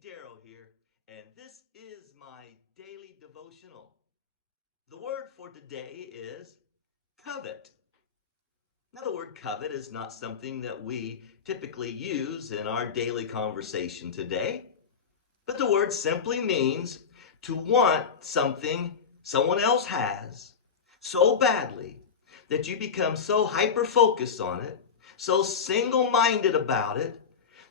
Daryl here, and this is my daily devotional. The word for today is covet. Now, the word covet is not something that we typically use in our daily conversation today, but the word simply means to want something someone else has so badly that you become so hyper-focused on it, so single-minded about it,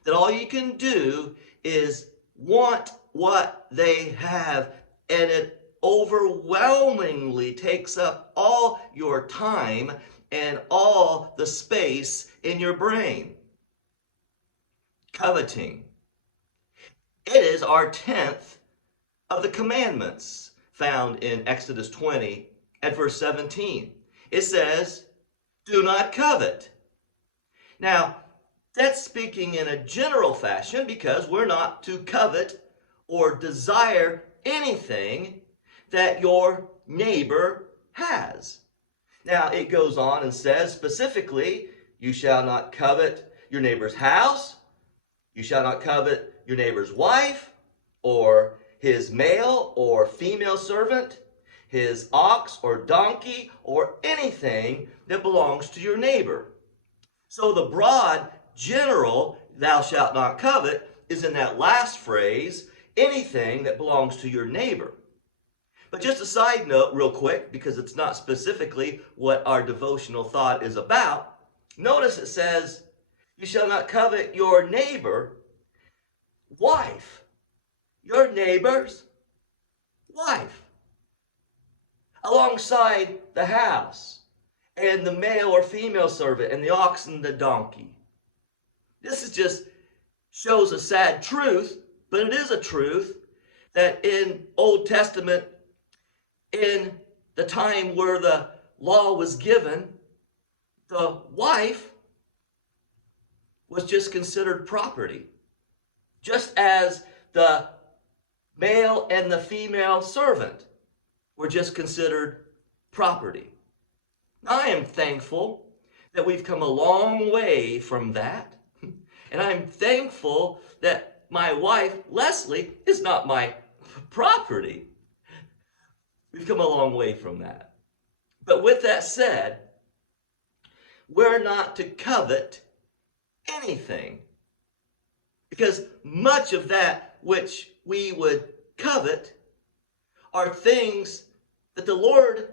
that all you can do is want what they have, and it overwhelmingly takes up all your time and all the space in your brain. Coveting. It is our 10th of the commandments found in Exodus 20 at verse 17. It says, do not covet. Now, that's speaking in a general fashion because we're not to covet or desire anything that your neighbor has. Now, it goes on and says specifically, you shall not covet your neighbor's house, you shall not covet your neighbor's wife, or his male or female servant, his ox or donkey, or anything that belongs to your neighbor. So the broad, general, thou shalt not covet, is in that last phrase, anything that belongs to your neighbor. But just a side note real quick, because it's not specifically what our devotional thought is about. Notice it says, you shall not covet your neighbor wife. Your neighbor's wife. Alongside the house and the male or female servant and the ox and the donkey. This is just shows a sad truth, but it is a truth that in Old Testament, in the time where the law was given, the wife was just considered property, just as the male and the female servant were just considered property. I am thankful that we've come a long way from that, and I'm thankful that my wife, Leslie, is not my property. We've come a long way from that. But with that said, we're not to covet anything, because much of that which we would covet are things that the Lord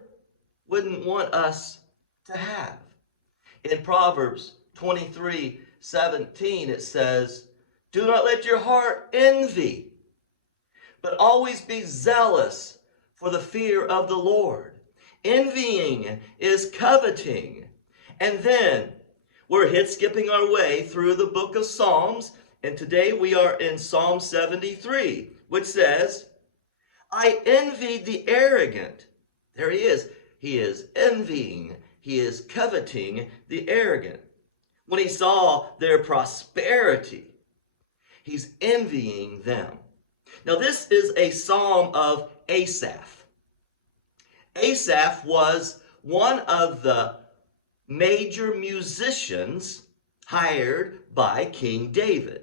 wouldn't want us to have. In Proverbs 23:17, it says, do not let your heart envy, but always be zealous for the fear of the Lord. Envying is coveting. And then we're skipping our way through the book of Psalms, and today we are in Psalm 73, which says, I envied the arrogant. There he is. He is envying. He is coveting the arrogant. When he saw their prosperity, he's envying them. Now, this is a psalm of Asaph. Asaph was one of the major musicians hired by King David.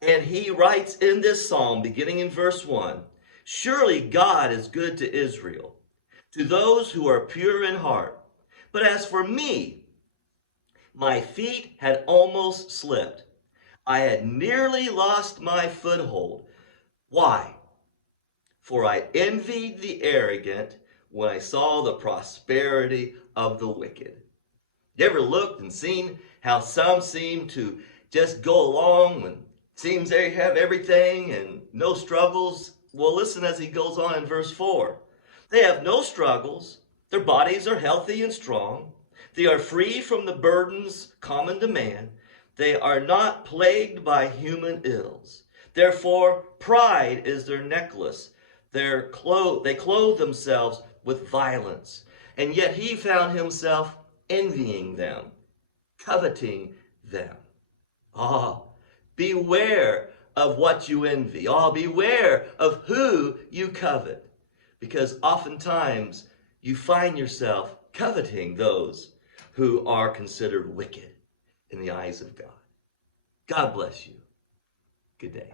And he writes in this psalm, beginning in verse 1, surely God is good to Israel, to those who are pure in heart. But as for me, my feet had almost slipped. I had nearly lost my foothold. Why? For I envied the arrogant when I saw the prosperity of the wicked. You ever looked and seen how some seem to just go along and seems they have everything and no struggles? Well, listen as he goes on in verse 4. They have no struggles. Their bodies are healthy and strong. They are free from the burdens common to man. They are not plagued by human ills. Therefore, pride is their necklace. They clothe themselves with violence. And yet he found himself envying them, coveting them. Beware of what you envy. Beware of who you covet. Because oftentimes you find yourself coveting those who are considered wicked in the eyes of God. God bless you. Good day.